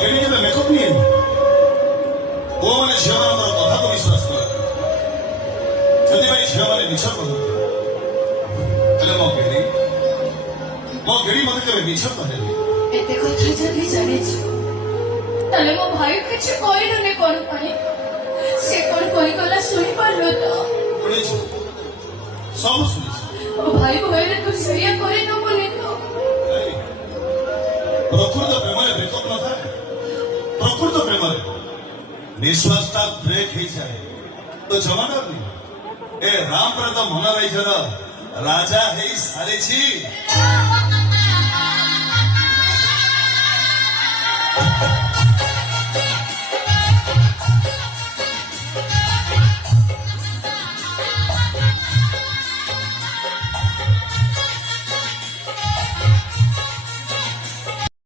ଘେରି କେବେ ମେକଅପ୍ ନିଏନି। ପୁଅମାନେ ଝିଅମାନଙ୍କର କଥାକୁ ବିଶ୍ୱାସ କରନ୍ତି, ସେଥିପାଇଁ ଝିଅମାନେ ମିଛ କହନ୍ତି। ହେଲେ ମୋ ଗେଡ଼ି ମତେ କେବେ ମିଛ କହେନି। ଏତେ କଥା ଯଦି ଜାଣିଛୁ ତାହେଲେ ମୋ ଭାଇ କିଛି କହିଲୁନି କଣ ପାଇଁ? ସେ କଣ କହିଗଲା ଶୁଣିପାରିଲୁ ତ? ଶୁଣିଛୁ, ସବୁ ଶୁଣିଛୁ। ମୋ ଭାଇ କହିଲେ ତୁ ସେଇଆ କରିନବୁନି ତ? ପ୍ରକୃତ ପ୍ରେମରେ ବ୍ରେକଅପ୍ ନଥାଏ। ପ୍ରକୃତ ପ୍ରେମରେ ନିଶ୍ୱାସଟା ବ୍ରେକ୍ ହେଇଯାଏ। ତ ଜମା ଡରନି, ଏ ରାମ ପ୍ରେତ ମନ ରାଇଜର ରାଜା ହେଇ ସାରିଛି।